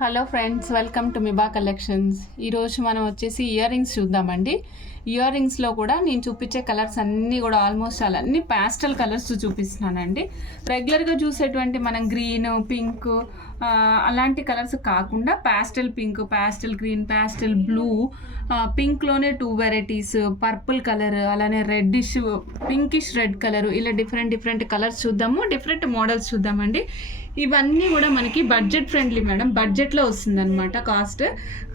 Hello friends, welcome to Miba collections. ఈరోజు మనం వచ్చేసి ఇయర్ రింగ్స్ చూద్దామండి. ఇయర్ రింగ్స్లో కూడా నేను చూపించే కలర్స్ అన్నీ కూడా ఆల్మోస్ట్ అన్నీ ప్యాస్టల్ కలర్స్ చూపిస్తున్నానండి. రెగ్యులర్గా చూసేటువంటి మనం గ్రీన్, పింక్ అలాంటి కలర్స్ కాకుండా pastel pink, pastel green, pastel blue, పింక్లోనే 2 వెరైటీస్, పర్పుల్ కలర్, అలానే రెడ్డిష్, పింకిష్ రెడ్ కలర్, ఇలా డిఫరెంట్ కలర్స్ చూద్దాము. డిఫరెంట్ మోడల్స్ చూద్దామండి. ఇవన్నీ కూడా మనకి బడ్జెట్ ఫ్రెండ్లీ మేడం, బడ్జెట్లో వస్తుంది అనమాట.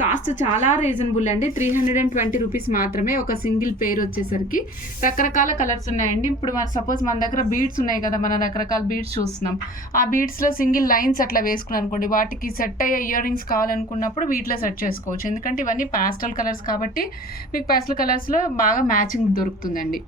కాస్ట్ చాలా రీజనబుల్ అండి. 320 రూపీస్ మాత్రమే ఒక సింగిల్ పేర్ వచ్చేసరికి. రకరకాల కలర్స్ ఉన్నాయండి. ఇప్పుడు సపోజ్ మన దగ్గర బీడ్స్ ఉన్నాయి కదా, మనం రకరకాల బీడ్స్ చూస్తున్నాం. ఆ బీడ్స్లో సింగిల్ లైన్స్ అట్లా వేసుకున్నాం అనుకోండి, వాటికి సెట్ అయ్యే ఇయర్ రింగ్స్ కావాలనుకున్నప్పుడు వీటిలో సెట్ చేసుకోవచ్చు. ఎందుకంటే ఇవన్నీ ప్యాస్టల్ కలర్స్ కాబట్టి మీకు ప్యాస్టల్ కలర్స్లో బాగా మ్యాచింగ్ దొరుకుతుందండి.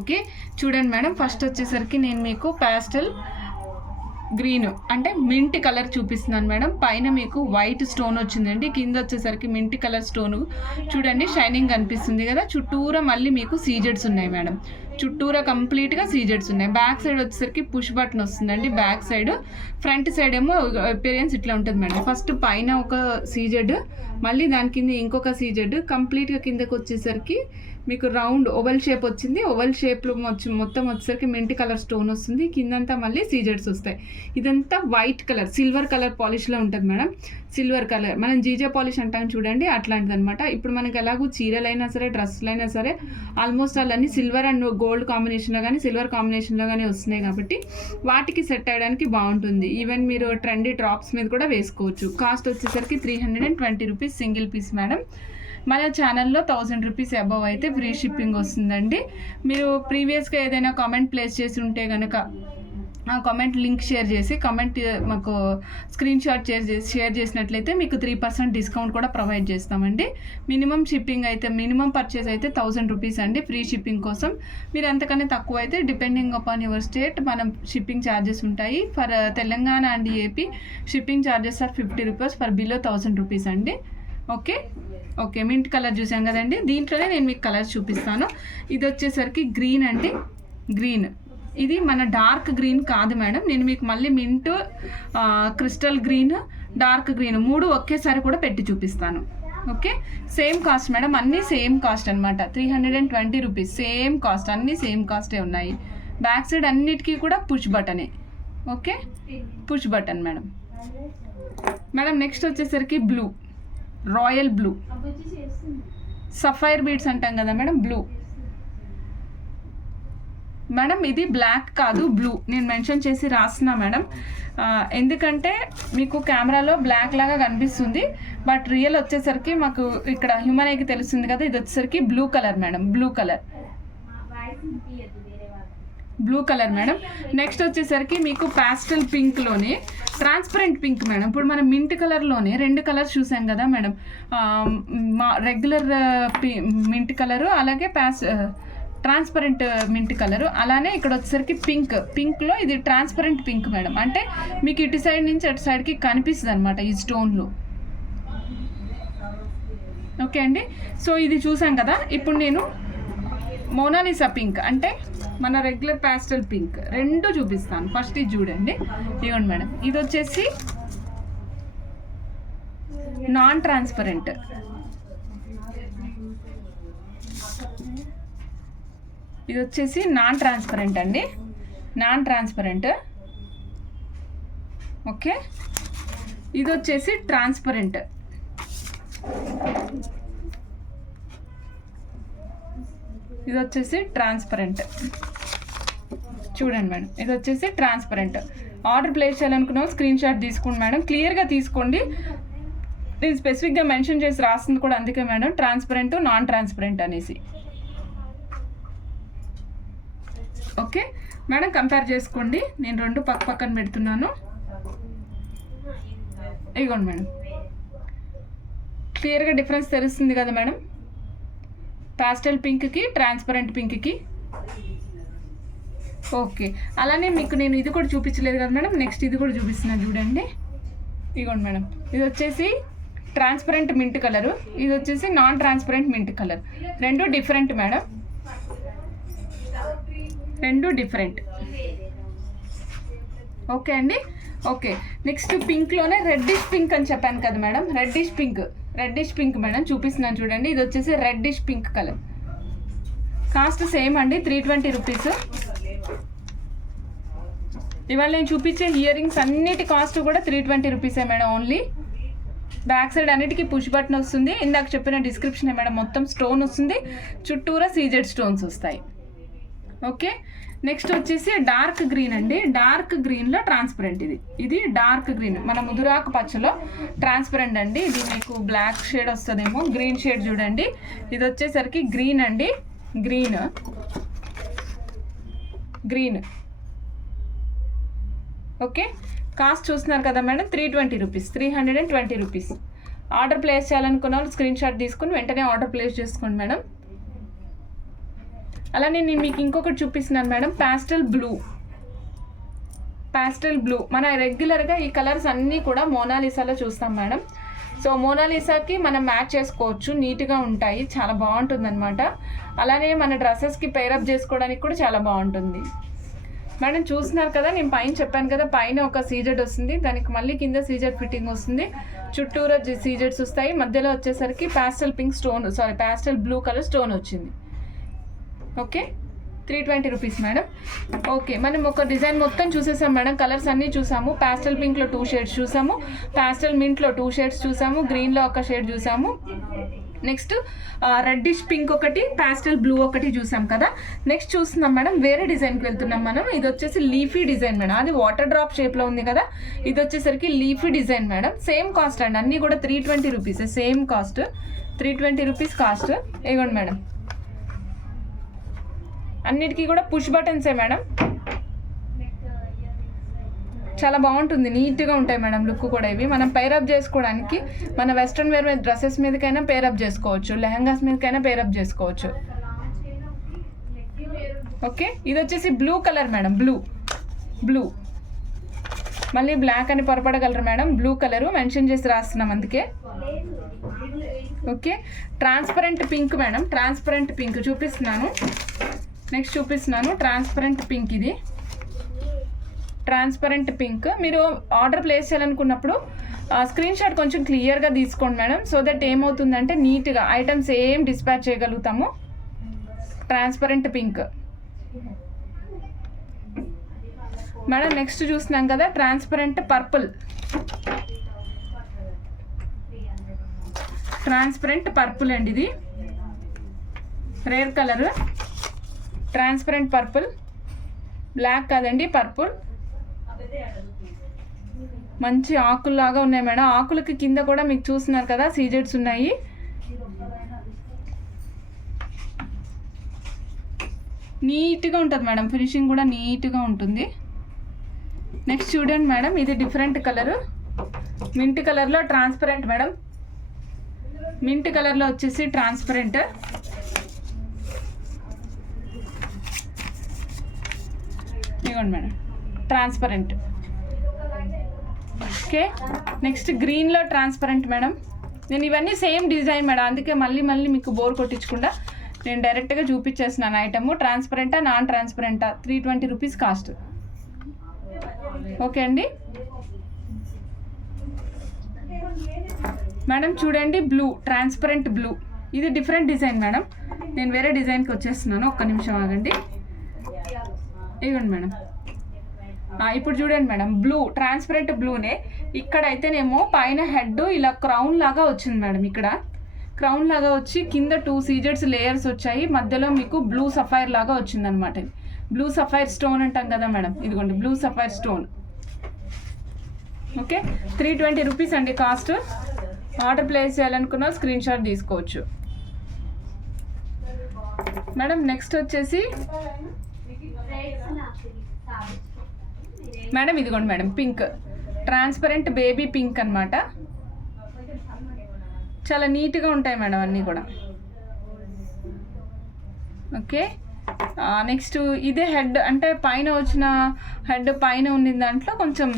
ఓకే, చూడండి మేడం. ఫస్ట్ వచ్చేసరికి నేను మీకు ప్యాస్టల్ గ్రీన్ అంటే మింట్ కలర్ చూపిస్తున్నాను మేడం. పైన మీకు వైట్ స్టోన్ వచ్చిందండి, కింద వచ్చేసరికి మింట్ కలర్ స్టోన్ చూడండి, షైనింగ్ కనిపిస్తుంది కదా. చుట్టూరా మళ్ళీ మీకు సీజెడ్స్ ఉన్నాయి మేడం, చుట్టూరా కంప్లీట్గా సీజెడ్స్ ఉన్నాయి. బ్యాక్ సైడ్ వచ్చేసరికి పుష్ బటన్ వస్తుందండి బ్యాక్ సైడ్. ఫ్రంట్ సైడ్ ఏమో అపియరెన్స్ ఇట్లా ఉంటుంది మేడం. ఫస్ట్ పైన ఒక సీజెడ్, మళ్ళీ దాని కింద ఇంకొక సీజెడ్, కంప్లీట్గా కిందకి వచ్చేసరికి మీకు రౌండ్ ఓవల్ షేప్ వచ్చింది. ఓవల్ షేప్లో మొత్తం వచ్చేసరికి మింట్ కలర్ స్టోన్ వస్తుంది, కిందంతా మళ్ళీ సీజెడ్స్ వస్తాయి. ఇదంతా వైట్ కలర్, సిల్వర్ కలర్ పాలిష్లో ఉంటుంది మేడం. సిల్వర్ కలర్ మనం జీజే పాలిష్ అంటాం చూడండి, అట్లాంటిది అనమాట. ఇప్పుడు మనకి ఎలాగో చీరలైనా సరే, డ్రెస్సులైనా సరే ఆల్మోస్ట్ అన్నీ సిల్వర్ అండ్ గోల్డ్ కాంబినేషన్లో కానీ, సిల్వర్ కాంబినేషన్లో కానీ వస్తున్నాయి కాబట్టి వాటికి సెట్ అయ్యడానికి బాగుంటుంది. ఈవెన్ మీరు ట్రెండీ టాప్స్ మీద కూడా వేసుకోవచ్చు. కాస్ట్ వచ్చేసరికి 320 రూపీస్ సింగిల్ పీస్ మేడం. మన ఛానల్లో 1000 రూపీస్ అబవ్ అయితే ఫ్రీ షిప్పింగ్ వస్తుందండి. మీరు ప్రీవియస్గా ఏదైనా కామెంట్ ప్లేస్ చేసి ఉంటే కనుక ఆ కామెంట్ లింక్ షేర్ చేసి, కామెంట్ మాకు స్క్రీన్ షాట్ షేర్ చేసినట్లయితే మీకు 3% డిస్కౌంట్ కూడా ప్రొవైడ్ చేస్తామండి. మినిమం షిప్పింగ్ అయితే, మినిమం పర్చేస్ అయితే 1000 రూపీస్ అండి ఫ్రీ షిప్పింగ్ కోసం. మీరు అంతకన్నా తక్కువ అయితే డిపెండింగ్ అపాన్ యువర్ స్టేట్ మనం షిప్పింగ్ ఛార్జెస్ ఉంటాయి. For Telangana and AP shipping charges are 50 rupees, for below 1000 rupees అండి. ఓకే, మింట్ కలర్ చూసాం కదండి. దీంట్లోనే నేను మీకు కలర్స్ చూపిస్తాను. ఇది వచ్చేసరికి గ్రీన్ అండి, గ్రీన్. ఇది మన డార్క్ గ్రీన్ కాదు మేడం. నేను మీకు మళ్ళీ mint, crystal green, dark green 3 ఒకేసారి కూడా పెట్టి చూపిస్తాను. ఓకే, సేమ్ కాస్ట్ మేడం, అన్నీ సేమ్ కాస్ట్ అనమాట. 320 రూపీస్ సేమ్ కాస్ట్, అన్నీ సేమ్ కాస్టే ఉన్నాయి. బ్యాక్ సైడ్ అన్నిటికీ కూడా పుష్ బటనే. Okay, push button madam. Next వచ్చేసరికి blue, royal blue, sapphire beads అంటాం కదా మేడం, బ్లూ మేడం. ఇది బ్లాక్ కాదు, బ్లూ. నేను మెన్షన్ చేసి రాస్తున్నా మేడం, ఎందుకంటే మీకు కెమెరాలో బ్లాక్ లాగా కనిపిస్తుంది, బట్ రియల్ వచ్చేసరికి మాకు ఇక్కడ హ్యూమన్ ఐకి తెలుస్తుంది కదా. ఇది వచ్చేసరికి blue colour madam, blue colour madam. Next వచ్చేసరికి మీకు ప్యాస్టల్ పింక్లోనే ట్రాన్స్పరెంట్ పింక్ మేడం. ఇప్పుడు మనం మింట్ కలర్లోనే 2 కలర్స్ చూసాం కదా మేడం, రెగ్యులర్ మింట్ కలరు, అలాగే ట్రాన్స్పరెంట్ మింట్ కలరు. అలానే ఇక్కడ వచ్చేసరికి పింక్లో ఇది ట్రాన్స్పరెంట్ పింక్ మేడం. అంటే మీకు ఇటు సైడ్ నుంచి అటు సైడ్కి కనిపిస్తుంది అనమాట ఈ స్టోన్లు. ఓకే అండి, సో ఇది చూసాం కదా. ఇప్పుడు నేను మోనాలిసా పింక్ అంటే మన రెగ్యులర్ ప్యాస్టల్ పింక్ 2 చూపిస్తాను. ఫస్ట్ ఇది చూడండి, ఇవ్వండి మేడం. ఇది వచ్చేసి నాన్ ట్రాన్స్పరెంట్, ఇది వచ్చేసి నాన్ ట్రాన్స్పరెంట్ అండి, నాన్ ట్రాన్స్పరెంట్. ఓకే, ఇది వచ్చేసి ట్రాన్స్పరెంట్. ఇది వచ్చేసి ట్రాన్స్పరెంట్ చూడండి మేడం. ఇది వచ్చేసి ట్రాన్స్పరెంట్. ఆర్డర్ ప్లేస్ చేయాలనుకున్నాం స్క్రీన్ షాట్ తీసుకోండి మేడం, క్లియర్గా తీసుకోండి. నేను స్పెసిఫిక్గా మెన్షన్ చేసి రాస్తుంది కూడా అందుకే మేడం, ట్రాన్స్పరెంట్, నాన్ ట్రాన్స్పరెంట్ అనేసి. ఓకే మేడం, కంపేర్ చేసుకోండి. నేను 2 పక్కన పెడుతున్నాను. ఇదిగోండి మేడం, క్లియర్గా డిఫరెన్స్ తెలుస్తుంది కదా మేడం, ప్యాస్టల్ పింక్కి, ట్రాన్స్పరెంట్ పింక్కి. ఓకే, అలానే మీకు నేను ఇది కూడా చూపించలేదు కదా మేడం, నెక్స్ట్ ఇది కూడా చూపిస్తున్నాను చూడండి. ఇదిగోండి మేడం, ఇది వచ్చేసి ట్రాన్స్పరెంట్ మింట్ కలరు, ఇది వచ్చేసి non transparent mint colour. 2 different madam, 2 different. Okay అండి, ఓకే, నెక్స్ట్ పింక్లోనే రెడ్డిష్ పింక్ అని చెప్పాను కదా మేడం, రెడ్డిష్ పింక్ మేడం చూపిస్తున్నాను చూడండి. ఇది వచ్చేసి reddish pink colour. Cost same అండి, 320 రూపీస్. ఇవాళ నేను చూపించే ఇయర్ రింగ్స్ అన్నిటి కాస్ట్ కూడా 320 రూపీసే మేడం ఓన్లీ. బ్యాక్ సైడ్ అన్నిటికీ పుష్ బటన్ వస్తుంది. ఇందాక చెప్పిన డిస్క్రిప్షన్ మేడం, మొత్తం స్టోన్ వస్తుంది, చుట్టూరా సీజెడ్ స్టోన్స్ వస్తాయి. ఓకే, నెక్స్ట్ వచ్చేసి డార్క్ గ్రీన్ అండి. డార్క్ గ్రీన్లో ట్రాన్స్పరెంట్. ఇది డార్క్ గ్రీన్, మన ముదురాకు పచ్చలో ట్రాన్స్పరెంట్ అండి. ఇది మీకు బ్లాక్ షేడ్ వస్తుందేమో, గ్రీన్ షేడ్ చూడండి. ఇది వచ్చేసరికి గ్రీన్ అండి, గ్రీన్. ఓకే, కాస్ట్ చూస్తున్నారు కదా madam, 320 rupees, 320 rupees. Order place చేయాలనుకున్న వాళ్ళు స్క్రీన్ షాట్ తీసుకుని వెంటనే ఆర్డర్ ప్లేస్ చేసుకోండి మేడం. అలానే నేను మీకు ఇంకొకటి చూపిస్తున్నాను మేడం, ప్యాస్టల్ బ్లూ. మన రెగ్యులర్గా ఈ కలర్స్ అన్నీ కూడా మోనాలిసాలో చూస్తాం మేడం. సో మోనాలిసాకి మనం మ్యాచ్ చేసుకోవచ్చు, నీట్గా ఉంటాయి, చాలా బాగుంటుంది అనమాట. అలానే మన డ్రెస్సెస్కి పేరప్ చేసుకోవడానికి కూడా చాలా బాగుంటుంది మేడం. చూస్తున్నారు కదా, నేను పైన చెప్పాను కదా, పైన ఒక సీజెడ్ వస్తుంది, దానికి మళ్ళీ కింద సీజెడ్ ఫిట్టింగ్ వస్తుంది, చుట్టూరా సీజెడ్స్ వస్తాయి, మధ్యలో వచ్చేసరికి ప్యాస్టల్ బ్లూ కలర్ స్టోన్ వచ్చింది. Okay, 320 rupees madam. ఓకే, మనం ఒక డిజైన్ మొత్తం చూసేసాం మేడం, కలర్స్ అన్నీ చూసాము. ప్యాస్టల్ పింక్లో 2 షేడ్స్ చూసాము, ప్యాస్టల్ మింట్లో 2 షేడ్స్ చూసాము, గ్రీన్లో ఒక షేడ్ చూసాము, నెక్స్ట్ రెడ్డిష్ పింక్ ఒకటి, ప్యాస్టల్ బ్లూ ఒకటి చూసాం కదా. నెక్స్ట్ చూస్తున్నాం మేడం, వేరే డిజైన్కి వెళ్తున్నాం మనం. ఇది వచ్చేసి లీఫీ డిజైన్ మేడం, అది వాటర్ డ్రాప్ షేప్లో ఉంది కదా. ఇది వచ్చేసరికి leafy design madam. Same cost అండి, అన్నీ కూడా 320 rupees, same cost, 320 rupees cost. ఇవ్వండి మేడం, అన్నిటికీ కూడా పుష్ బటన్సే మేడం. చాలా బాగుంటుంది, నీట్గా ఉంటాయి మేడం, లుక్ కూడా. ఇవి మనం పేరప్ చేసుకోవడానికి, మన వెస్ట్రన్ వేర్ డ్రెస్సెస్ మీదకైనా పేరప్ చేసుకోవచ్చు, లెహంగాస్ మీదకైనా పేరప్ చేసుకోవచ్చు. ఓకే, ఇది వచ్చేసి బ్లూ కలర్ మేడం, బ్లూ. మళ్ళీ బ్లాక్ అని పొరపడగలరు మేడం, బ్లూ కలరు మెన్షన్ చేసి రాస్తున్నాం అందుకే. Okay, transparent pink madam, transparent pink చూపిస్తున్నాను. నెక్స్ట్ చూపిస్తున్నాను ట్రాన్స్పరెంట్ పింక్. ఇది ట్రాన్స్పరెంట్ పింక్. మీరు ఆర్డర్ ప్లేస్ చేయాలనుకున్నప్పుడు స్క్రీన్ షాట్ కొంచెం క్లియర్గా తీసుకోండి మేడం, సో దట్ ఏమవుతుందంటే నీట్గా ఐటమ్స్ ఏం డిస్పాచ్ చేయగలుగుతాము. Transparent pink madam. నెక్స్ట్ చూస్తున్నాం కదా, ట్రాన్స్పరెంట్ పర్పుల్ అండి. ఇది rare colour, transparent purple, black కాదండి, పర్పుల్. మంచి ఆకుల్లాగా ఉన్నాయి మేడం, ఆకులకి కింద కూడా మీకు చూస్తున్నారు కదా సీజెడ్స్ ఉన్నాయి. నీట్గా ఉంటుంది మేడం, ఫినిషింగ్ కూడా నీట్గా ఉంటుంది. నెక్స్ట్ చూడండి మేడం, ఇది డిఫరెంట్ కలరు, మింట్ కలర్లో ట్రాన్స్పరెంట్ మేడం. మింట్ కలర్లో వచ్చేసి ట్రాన్స్పరెంట్. ఇవ్వండి మేడం, ట్రాన్స్పరెంట్. ఓకే, నెక్స్ట్ గ్రీన్లో ట్రాన్స్పరెంట్ మేడం. నేను ఇవన్నీ సేమ్ డిజైన్ మేడం, అందుకే మళ్ళీ మీకు బోర్ కొట్టించకుండా నేను డైరెక్ట్గా చూపించేస్తున్నాను ఐటమ్. ట్రాన్స్పరెంటా నాన్ ట్రాన్స్పరెంటా, 320 రూపీస్ కాస్ట్. ఓకే అండి మేడం. చూడండి బ్లూ, ట్రాన్స్పరెంట్ బ్లూ. ఇది డిఫరెంట్ డిజైన్ మేడం, నేను వేరే డిజైన్కి వచ్చేస్తున్నాను, ఒక్క నిమిషం ఆగండి. ఇవ్వండి మేడం, ఇప్పుడు చూడండి మేడం, బ్లూ, ట్రాన్స్పరెంట్ బ్లూనే. ఇక్కడైతేనేమో పైన హెడ్ ఇలా క్రౌన్ లాగా వచ్చింది మేడం, ఇక్కడ క్రౌన్ లాగా వచ్చి కింద 2 సీజెడ్స్ లేయర్స్ వచ్చాయి, మధ్యలో మీకు బ్లూ సఫైర్ లాగా వచ్చింది అనమాట. ఇది బ్లూ సఫైర్ స్టోన్ అంటాం కదా మేడం, ఇదిగోండి blue sapphire stone. Okay, 320 rupees అండి కాస్ట్. ఆర్డర్ ప్లేస్ చేయాలనుకున్న స్క్రీన్ షాట్ తీసుకోవచ్చు మేడం. నెక్స్ట్ వచ్చేసి మేడం, ఇదిగోండి madam, pink, transparent baby pink అనమాట. చాలా నీట్గా ఉంటాయి మేడం అన్నీ కూడా. ఓకే, నెక్స్ట్ ఇదే హెడ్, అంటే పైన వచ్చిన హెడ్ పైన ఉన్న దాంట్లో కొంచెం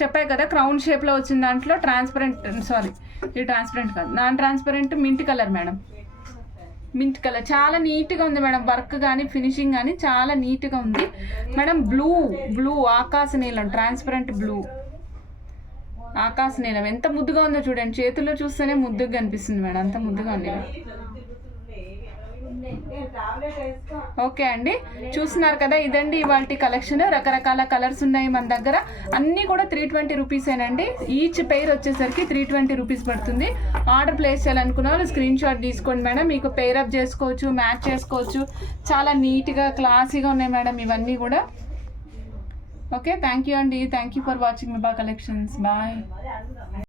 చెప్పాయి కదా క్రౌన్ షేప్లో వచ్చిన దాంట్లో ట్రాన్స్పరెంట్, సారీ ఇది ట్రాన్స్పరెంట్ కాదు, non transparent mint colour madam. Mint colour చాలా నీట్గా ఉంది మేడం. వర్క్ కానీ ఫినిషింగ్ కానీ చాలా నీట్గా ఉంది మేడం. బ్లూ ఆకాశ నీలం, ట్రాన్స్పరెంట్ బ్లూ ఆకాశ నీలం ఎంత ముద్దుగా ఉందో చూడండి. చేతుల్లో చూస్తేనే ముద్దుగా కనిపిస్తుంది మేడం, అంత ముద్దుగా ఉంది. ఓకే అండి, చూస్తున్నారు కదా, ఇదండి ఇవాళ కలెక్షన్. రకరకాల కలర్స్ ఉన్నాయి మన దగ్గర. అన్నీ కూడా 320 రూపీసేనండి. ఈచ్ పెయిర్ వచ్చేసరికి 320 రూపీస్ పడుతుంది. ఆర్డర్ ప్లేస్ చేయాలనుకున్న వాళ్ళు స్క్రీన్ షాట్ తీసుకోండి మేడం. మీకు పెయిర్ అప్ చేసుకోవచ్చు, మ్యాచ్ చేసుకోవచ్చు. చాలా నీట్గా క్లాసీగా ఉన్నాయి మేడం ఇవన్నీ కూడా. ఓకే, థ్యాంక్ యూ అండి. Thank you for watching Miba collections. Bye.